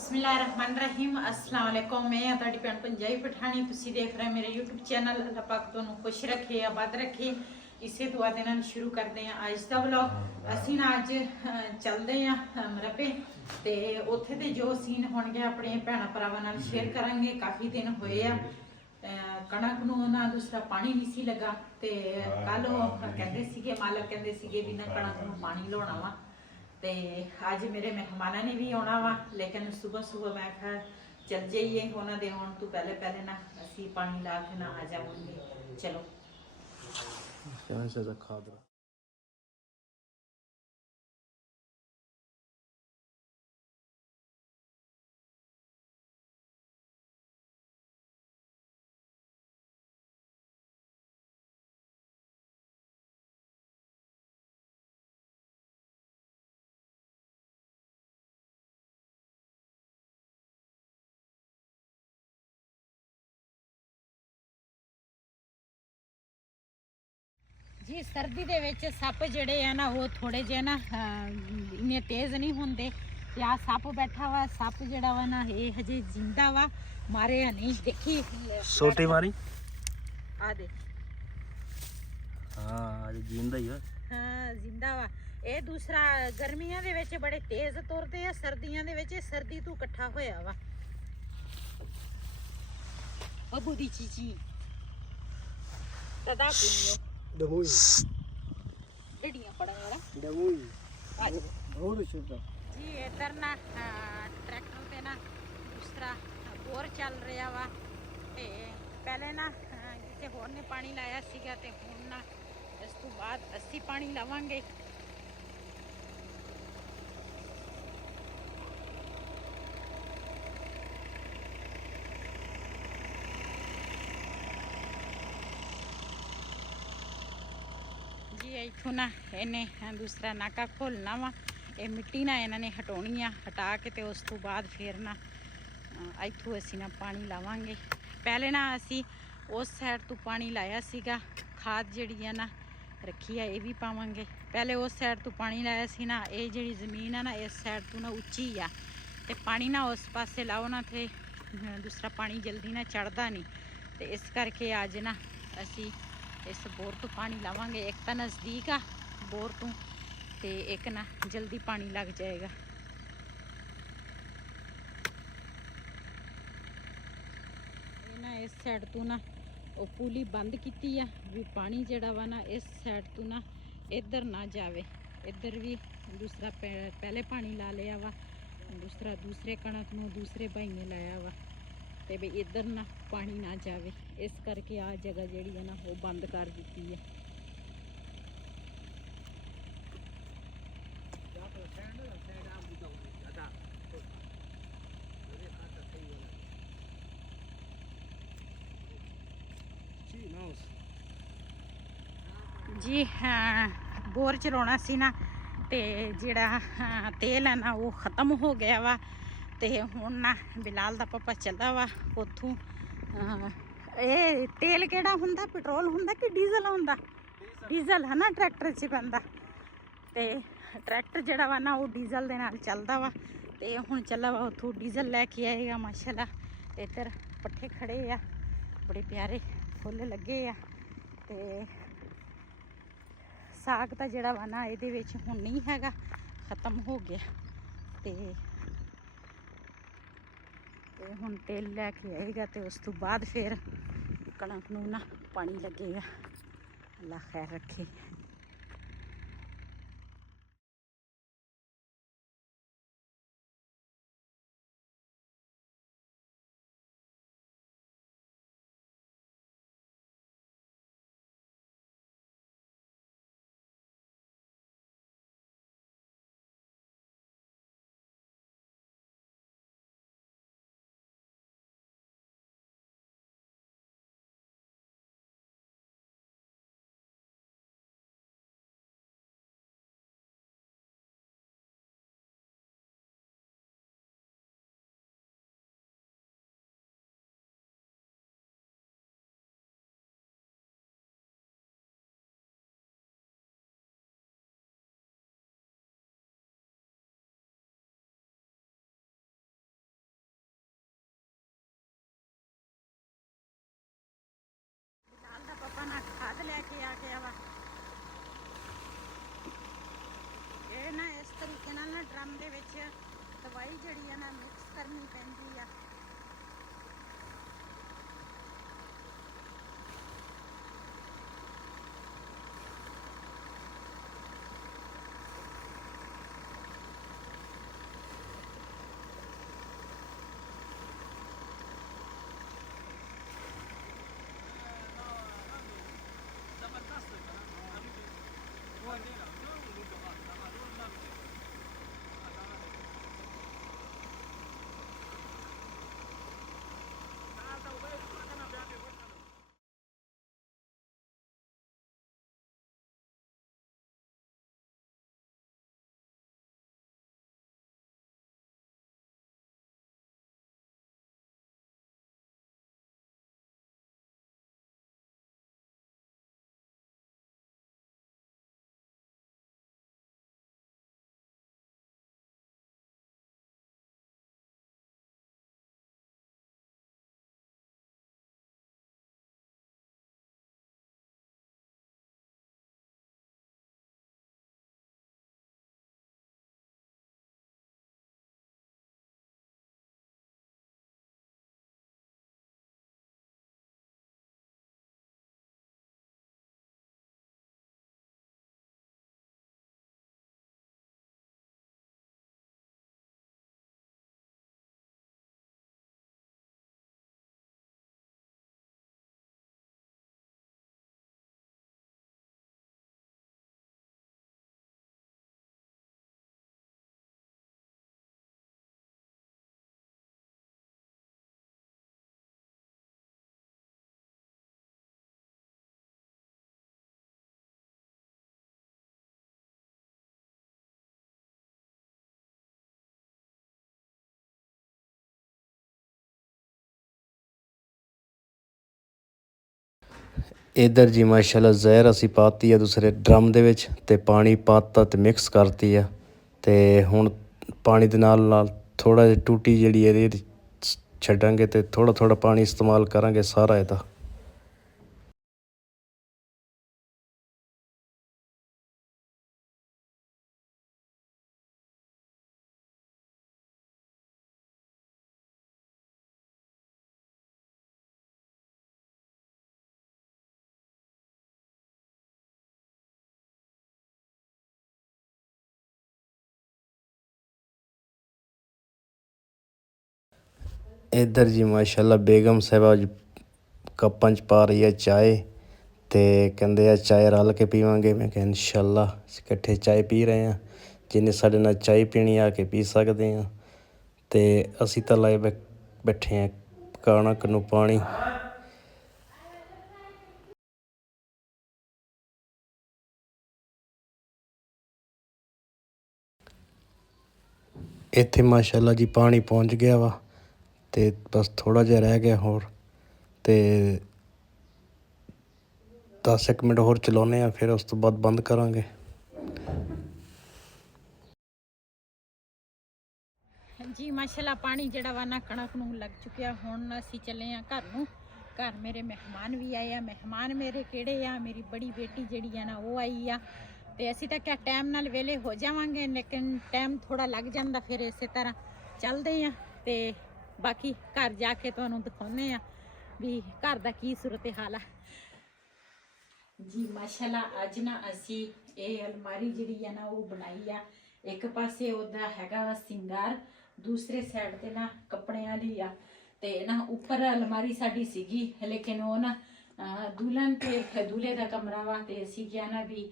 ਬਿਸਮਿल्लाहिर्रहमानिर्रहीम अस्सलाम वालेकुम। मैं हाँ ਤੁਹਾਡੀ ਭੈਣ ਪੰਜਾਬੀ ਪਠਾਣੀ। ਤੁਸੀਂ ਦੇਖ ਰਹੇ ਮੇਰੇ YouTube ਚੈਨਲ। ਅੱਲਾਹ ਪਾਕ ਤੁਹਾਨੂੰ ਖੁਸ਼ ਰੱਖੇ, ਆਬਾਦ ਰੱਖੇ। ਇਸੇ ਦੁਆ ਦੇ ਨਾਲ ਸ਼ੁਰੂ ਕਰਦੇ ਹਾਂ ਅੱਜ ਦਾ ਵਲੌਗ। ਅਸੀਂ ਨਾ ਅੱਜ ਚੱਲਦੇ ਹਾਂ ਮਰਬੇ ਤੇ ਉੱਥੇ ਦੇ ਜੋ ਸੀਨ ਹੋਣਗੇ ਆਪਣੇ ਭੈਣਾਂ ਭਰਾਵਾਂ ਨਾਲ ਸ਼ੇਅਰ ਕਰਾਂਗੇ। ਕਾਫੀ ਦਿਨ ਹੋਏ ਆ ਕਣਕ ਨੂੰ ਨਾ ਦੂਸਰਾ ਪਾਣੀ ਨਹੀਂ ਸੀ ਲੱਗਾ ਤੇ ਕੱਲ ਉਹ ਕਹਿੰਦੇ ਸੀਗੇ, ਮਾਲਕ ਕਹਿੰਦੇ ਸੀਗੇ ਵੀ ਨਾ ਕਣਕ ਨੂੰ ਪਾਣੀ ਲਾਉਣਾ ਵਾ ਤੇ ਅੱਜ ਮੇਰੇ ਮਹਿਮਾਨਾਂ ਨੇ ਵੀ ਆਉਣਾ ਵਾ। ਲੇਕਿਨ ਸਵੇਰ ਮੈਂ ਕਿਹਾ ਚੱਲ ਜਾਈਏ, ਉਹਨਾਂ ਦੇ ਆਉਣ ਤੋਂ ਪਹਿਲੇ ਪਹਿਲੇ ਨਾ ਅਸੀਂ ਪਾਣੀ ਲਾ ਕੇ ਨਾ ਆ ਜਾਵਾਂਗੇ। ਚਲੋ ਜੀ ਸਰਦੀ ਦੇ ਵਿੱਚ ਸੱਪ ਜਿਹੜੇ ਆ ਨਾ ਉਹ ਥੋੜੇ ਜਿਹੇ ਨਾ ਇੰਨੇ ਤੇਜ਼ ਨਹੀਂ ਹੁੰਦੇ ਤੇ ਆ ਸੱਪ ਬੈਠਾ ਵਾ। ਸੱਪ ਜਿਹੜਾ ਵਾ ਨਾ ਇਹ ਹਜੇ ਜਿੰਦਾ ਵਾ, ਮਾਰਿਆ ਨਹੀਂ। ਦੇਖੀ ਛੋਟੀ ਮਾਰੀ ਆ ਦੇ। ਹਾਂ ਅਜੇ ਜਿੰਦਾ ਹੀ ਆ। ਹਾਂ ਜਿੰਦਾ ਵਾ। ਇਹ ਦੂਸਰਾ ਗਰਮੀਆਂ ਦੇ ਵਿੱਚ ਬੜੇ ਤੇਜ਼ ਤੁਰਦੇ ਆ, ਸਰਦੀਆਂ ਦੇ ਵਿੱਚ ਸਰਦੀ ਤੋਂ ਇਕੱਠਾ ਹੋਇਆ ਵਾ। ਬੱਬੂ ਦੀ ਚੀਚੀ ਤਦਾ ਕੁਨੀਓ ਦਮੂਈ ਡੜੀਆਂ ਪੜਨ ਵਾਲਾ ਦਮੂਈ ਅੱਜ ਬਹੁਤ ਸ਼ੁਕਰ ਜੀ। ਇੱਧਰ ਨਾ ਟਰੈਕਟਰ ਤੇ ਨਾ ਦੂਸਰਾ ਬੋਰ ਚੱਲ ਰਿਹਾ ਵਾ ਤੇ ਪਹਿਲੇ ਨਾ ਜਿੱਥੇ ਹੋਰ ਨੇ ਪਾਣੀ ਲਾਇਆ ਸੀਗਾ ਤੇ ਹੁਣ ਨਾ ਇਸ ਤੋਂ ਬਾਅਦ ਅਸੀਂ ਪਾਣੀ ਲਾਵਾਂਗੇ। ਜੀ ਇੱਥੋਂ ਨਾ ਇਹਨੇ ਦੂਸਰਾ ਨਾਕਾ ਖੋਲਣਾ ਵਾ। ਇਹ ਮਿੱਟੀ ਨਾ ਇਹਨਾਂ ਨੇ ਹਟਾਉਣੀ ਆ, ਹਟਾ ਕੇ ਤੇ ਉਸ ਤੋਂ ਬਾਅਦ ਫਿਰ ਨਾ ਇੱਥੋਂ ਅਸੀਂ ਨਾ ਪਾਣੀ ਲਾਵਾਂਗੇ। ਪਹਿਲੇ ਨਾ ਅਸੀਂ ਉਸ ਸਾਈਡ ਤੋਂ ਪਾਣੀ ਲਾਇਆ ਸੀਗਾ। ਖਾਦ ਜਿਹੜੀ ਆ ਨਾ ਰੱਖੀ ਆ ਇਹ ਵੀ ਪਾਵਾਂਗੇ। ਪਹਿਲੇ ਉਸ ਸਾਈਡ ਤੋਂ ਪਾਣੀ ਲਾਇਆ ਸੀ ਨਾ, ਇਹ ਜਿਹੜੀ ਜ਼ਮੀਨ ਆ ਨਾ ਇਸ ਸਾਈਡ ਤੋਂ ਨਾ ਉੱਚੀ ਆ ਤੇ ਪਾਣੀ ਨਾ ਉਸ ਪਾਸੇ ਲਾਓ ਨਾ ਤੇ ਦੂਸਰਾ ਪਾਣੀ ਜਲਦੀ ਨਾ ਚੜਦਾ ਨਹੀਂ ਤੇ ਇਸ ਕਰਕੇ ਅੱਜ ਨਾ ਅਸੀਂ ਇਸ ਬੋਰ ਤੋਂ ਪਾਣੀ ਲਾਵਾਂਗੇ। ਇੱਕ ਤਾਂ ਨਜ਼ਦੀਕ ਆ ਬੋਰ ਤੋਂ ਤੇ ਇੱਕ ਨਾ ਜਲਦੀ ਪਾਣੀ ਲੱਗ ਜਾਏਗਾ। ਇਹ ਨਾ ਇਸ ਸਾਈਡ ਤੋਂ ਨਾ ਉਹ ਪੁਲੀ ਬੰਦ ਕੀਤੀ ਆ ਵੀ ਪਾਣੀ ਜਿਹੜਾ ਵਾ ਨਾ ਇਸ ਸਾਈਡ ਤੋਂ ਨਾ ਇੱਧਰ ਨਾ ਜਾਵੇ। ਇੱਧਰ ਵੀ ਦੂਸਰਾ ਪਹਿਲੇ ਪਾਣੀ ਲਾ ਲਿਆ ਵਾ, ਦੂਸਰਾ ਦੂਸਰੇ ਕਣਕ ਨੂੰ ਦੂਸਰੇ ਭਾਈ ਨੇ ਲਾਇਆ ਵਾ ਤੇ ਵੀ ਇੱਧਰ ਨਾ ਪਾਣੀ ਨਾ ਜਾਵੇ। ਇਸ ਕਰਕੇ ਆ ਜਗ੍ਹਾ ਜਿਹੜੀ ਹੈ ਨਾ ਉਹ ਬੰਦ ਕਰ ਦਿੱਤੀ ਹੈ। ਜੀ ਬੋਰ ਚਲਾਉਣਾ ਸੀ ਨਾ ਤੇ ਜਿਹੜਾ ਤੇਲ ਹੈ ਨਾ ਉਹ ਖਤਮ ਹੋ ਗਿਆ ਵਾ ਤੇ ਹੁਣ ਨਾ ਬਿਲਾਲ ਦਾ ਪਾਪਾ ਚੱਲਾ ਵਾ ਉੱਥੋਂ। ਇਹ ਤੇਲ ਕਿਹੜਾ ਹੁੰਦਾ, ਪੈਟਰੋਲ ਹੁੰਦਾ ਕਿ ਡੀਜ਼ਲ ਹੁੰਦਾ? ਡੀਜ਼ਲ ਹੈ ਨਾ ਟਰੈਕਟਰ 'ਚ ਪੈਂਦਾ ਤੇ ਟਰੈਕਟਰ ਜਿਹੜਾ ਵਾ ਨਾ ਉਹ ਡੀਜ਼ਲ ਦੇ ਨਾਲ ਚੱਲਦਾ ਵਾ ਤੇ ਹੁਣ ਚੱਲਾ ਵਾ ਉੱਥੋਂ ਡੀਜ਼ਲ ਲੈ ਕੇ ਆਏਗਾ। ਮਾਸ਼ਾਅੱਲਾ ਇੱਧਰ ਪੱਠੇ ਖੜੇ ਆ, ਬੜੇ ਪਿਆਰੇ ਫੁੱਲ ਲੱਗੇ ਆ ਤੇ ਸਾਗ ਤਾਂ ਜਿਹੜਾ ਵਾ ਨਾ ਇਹਦੇ ਵਿੱਚ ਹੁਣ ਨਹੀਂ ਹੈਗਾ, ਖਤਮ ਹੋ ਗਿਆ ਤੇ ਹੁਣ ਤੇਲ ਲੈ ਕੇ ਆਏਗਾ ਤੇ ਉਸ ਤੋਂ ਬਾਅਦ ਫਿਰ ਕਣਕ ਨੂੰ ਨਾ ਪਾਣੀ ਲੱਗੇਗਾ। ਅੱਲਾ ਖੈਰ ਰੱਖੇ। ਤਰੀਕੇ ਨਾਲ ਨਾ ਡਰਮ ਦੇ ਵਿੱਚ ਦਵਾਈ ਜਿਹੜੀ ਆ ਨਾ ਮਿਕਸ ਕਰਨੀ ਪੈਂਦੀ ਆ। इधर जी माशाल्लाह ਜ਼ਹਿਰ ਅਸੀਂ ਪਾਤੀ ਆ ਦੂਸਰੇ ਡਰਮ ਦੇ ਵਿੱਚ ਤੇ ਪਾਣੀ ਪਾਤਾ ਤੇ ਮਿਕਸ ਕਰਤੀ ਆ ਤੇ ਹੁਣ ਪਾਣੀ ਦੇ ਨਾਲ ਨਾਲ ਥੋੜਾ ਜਿਹਾ ਟੂਟੀ ਜਿਹੜੀ ਇਹਦੇ ਛੱਡਾਂਗੇ ਤੇ ਥੋੜਾ ਥੋੜਾ ਪਾਣੀ ਇਸਤੇਮਾਲ ਕਰਾਂਗੇ ਸਾਰਾ ਇਹਦਾ। इधर जी माशाल्लाह बेगम साहिबा कप्पां च पा रही है चाय ते कहंदे आ चाय रल के पीवांगे। मैं कहा इंशाल्लाह इकट्ठे चाय पी रहे हैं, जिन्हें साढ़े नाल चाय पीनी आके पी सकते हैं। ते असी तो लाए बैठे हैं कणक नूं पानी। इत्थे माशाल्लाह जी पानी पहुँच गया वा ते बस थोड़ा जिहा रह गया होर ते 10 मिनट होर चलाउने आ, फिर उस तो बाद बंद करांगे। जी माशाल्लाह पानी जड़ा वा ना कणक नूं लग चुकिया। हुण असीं चले आ घर नूं। घर मेरे मेहमान भी आए आ। मेहमान मेरे किहड़े आ, मेरी बड़ी बेटी जिहड़ी आ ना वो आई आ ते असीं तां क्या टाइम नाल वेले हो जावांगे, लेकिन टाइम थोड़ा लग जांदा। फिर इसे तरह चलदे आ ते बाकी घर जाके तुहानूं दिखाउने आ भी घर दा की सूरत हाल आ। जी माशाल्लाह अज ना असी ये अलमारी जिहड़ी आ ना वो बनाई आ। एक पासे ओहदा हैगा वा सिंगार, दूसरे साइड ते ना कपड़े वाली आ ते ना उपर अलमारी साडी सीगी, लेकिन वो ना दुल्हन ते दूल्हे दा कमरा वा ते असी क्या ना भी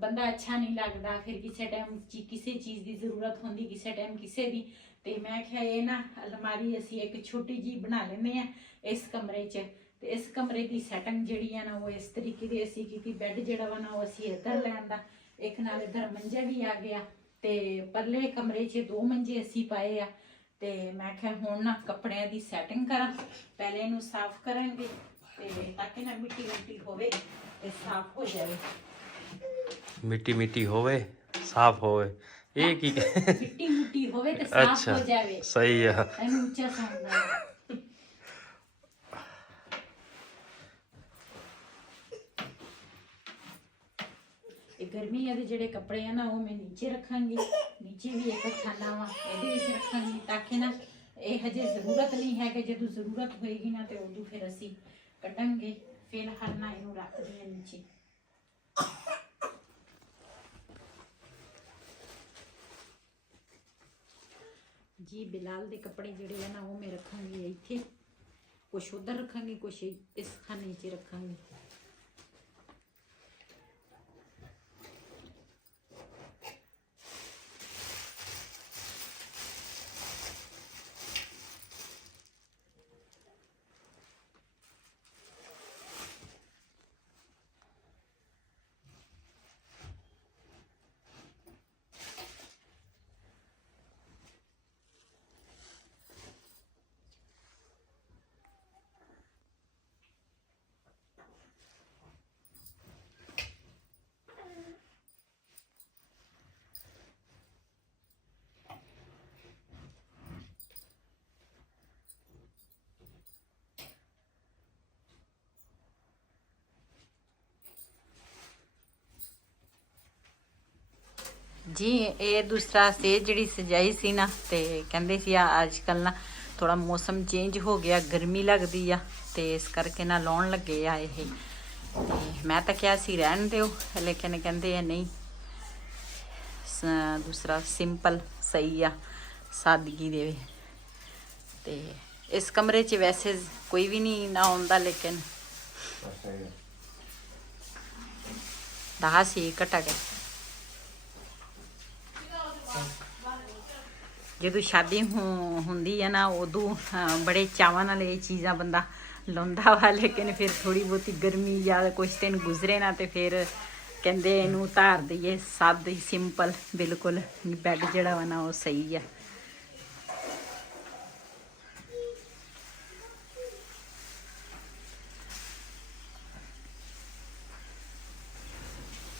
बंदा अच्छा नहीं लगता। फिर किसी टाइम किसी चीज़ की जरूरत होंदी, किसी टाइम किसी दी ते मैं क्या ये ना अलमारी असी एक छोटी जी बना लेने आ इस कमरे च। ते इस कमरे की सैटिंग जिहड़ी है ना वो इस तरीके की असी की बैड जिहड़ा वा ना वो असी इधर लैन दा, एक नाल इधर मंजा भी आ गया ते परले कमरे च 2 मंजे असी पाए आ। ते मैं क्या हुण ना कपड़ियां दी सैटिंग करा, पहले इनू साफ करांगे ते ताकि ना मिट्टी मिट्टी होवे ते साफ हो जाए। मिट्टी मिट्टी होवे साफ होवे ये की मिट्टी मुट्टी होवे ते साफ अच्छा, हो जावे। सही है। एनू ऊंचा सुनदा है। गर्मियां दे जेड़े कपड़े हैं ना वो मैं नीचे रखांगी। ਨੀਚੇ ਵੀ ਇੱਕ ਖਾਨਾ ਵਾ ਇਹਦੇ ਵਿੱਚ ਰੱਖਾਂਗੀ ਤਾਂ ਕਿ ਨਾ ਇਹ ਹਜੇ ਜ਼ਰੂਰਤ ਨਹੀਂ ਹੈ ਕਿ ਜਦੋਂ ਜ਼ਰੂਰਤ ਹੋਏਗੀ ਨਾ ਤੇ ਉਦੋਂ ਫਿਰ ਅਸੀਂ ਕੱਢਾਂਗੇ। ਫਿਰ ਹਰ ਨਾ ਇਹਨੂੰ ਰੱਖਦੇ ਹਾਂ ਨੀਚੇ। ਜੀ ਬਿਲਾਲ ਦੇ ਕੱਪੜੇ ਜਿਹੜੇ ਆ ਨਾ ਉਹ ਮੈਂ ਰੱਖਾਂਗੀ ਇੱਥੇ, ਕੁਛ ਉਧਰ ਰੱਖਾਂਗੀ, ਕੁਛ ਇਸ ਖਾਨੇ 'ਚ ਰੱਖਾਂਗੀ। ਜੀ ਇਹ ਦੂਸਰਾ ਸਟੇਜ ਜਿਹੜੀ ਸਜਾਈ ਸੀ ਨਾ ਤੇ ਕਹਿੰਦੇ ਸੀ ਅੱਜ ਕੱਲ ਨਾ ਥੋੜਾ ਮੌਸਮ ਚੇਂਜ ਹੋ ਗਿਆ, ਗਰਮੀ ਲੱਗਦੀ ਆ ਤੇ ਇਸ ਕਰਕੇ ਨਾ ਲਾਉਣ ਲੱਗੇ ਆ ਇਹ। ਤੇ ਮੈਂ ਤਾਂ ਕਿਹਾ ਸੀ ਰਹਿਣ ਦਿਓ, ਲੇਕਿਨ ਕਹਿੰਦੇ ਆ ਨਹੀਂ ਦੂਸਰਾ ਸਿੰਪਲ ਸਹੀ ਆ, ਸਾਦਗੀ ਦੇ। ਤੇ ਇਸ ਕਮਰੇ 'ਚ ਵੈਸੇ ਕੋਈ ਵੀ ਨਹੀਂ ਨਾ ਆਉਂਦਾ, ਲੇਕਿਨ ਦਾ ਸੀ ਘਟਾ ਗਿਆ। ਜਦੋਂ ਸ਼ਾਦੀ ਹੁੰਦੀ ਹੈ ਨਾ ਉਦੋਂ ਬੜੇ ਚਾਵਾਂ ਨਾਲ ਇਹ ਚੀਜ਼ਾਂ ਬੰਦਾ ਲਾਉਂਦਾ ਵਾ, ਲੇਕਿਨ ਫਿਰ ਥੋੜੀ ਬਹੁਤੀ ਗਰਮੀ ਜਾਂ ਕੁਛ ਦਿਨ ਗੁਜ਼ਰੇ ਨਾ ਤੇ ਫਿਰ ਕਹਿੰਦੇ ਇਹਨੂੰ ਧਾਰ ਦਈਏ ਸਾਦੀ ਸਿੰਪਲ ਬਿਲਕੁਲ। ਬੈੱਡ ਜਿਹੜਾ ਵਾ ਨਾ ਉਹ ਸਹੀ ਆ।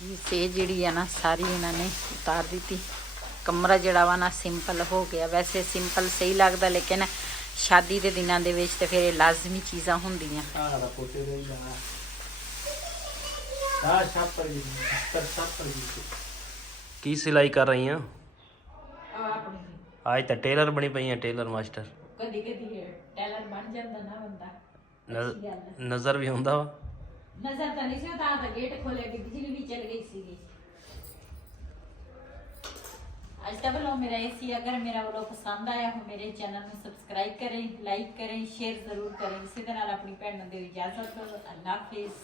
ਇਹ ਸੇ ਜਿਹੜੀ ਆ ਨਾ ਸਾਰੀ ਇਹਨਾਂ ਨੇ ਉਤਾਰ ਦਿੱਤੀ। ਕਮਰਾ ਜਿਹੜਾ ਵਾ ਨਾ ਸਿੰਪਲ ਹੋ ਗਿਆ। ਵੈਸੇ ਸਿੰਪਲ ਸਹੀ ਲੱਗਦਾ, ਲੇਕਿਨ ਸ਼ਾਦੀ ਦੇ ਦਿਨਾਂ ਦੇ ਵਿੱਚ ਤੇ ਫਿਰ ਇਹ ਲਾਜ਼ਮੀ ਚੀਜ਼ਾਂ ਹੁੰਦੀਆਂ। ਕੀ ਸਿਲਾਈ ਕਰ ਰਹੀ ਆ? ਅੱਜ ਤਾਂ ਟੇਲਰ ਬਣੀ ਪਈ ਆ, ਟੇਲਰ ਮਾਸਟਰ। ਕਦੀ ਕਦੀ ਟੇਲਰ ਬਣ ਜਾਂਦਾ ਨਾ ਬੰਦਾ। ਨਜ਼ਰ ਵੀ ਹੁੰਦਾ ਵਾ। ਨਜ਼ਰ ਤਾਂ ਨਹੀਂ ਸੀ, ਤਾਂ ਗੇਟ ਖੋਲਿਆ ਕਿ ਬਿਜਲੀ ਵੀ ਚਲ ਗਈ ਸੀਗੀ। ਅੱਜ ਦਾ ਵਲੋਗ ਮੇਰਾ ਇਹ ਸੀ। ਅਗਰ ਮੇਰਾ ਵਲੋਗ ਪਸੰਦ ਆਇਆ ਹੋ ਮੇਰੇ ਚੈਨਲ ਨੂੰ ਸਬਸਕ੍ਰਾਈਬ ਕरें, ਲਾਈਕ करें, शेयर जरूर करें। इसी के नाल अपनी भैन नूं दिओ इजाजत। अल्लाह हाफिज़।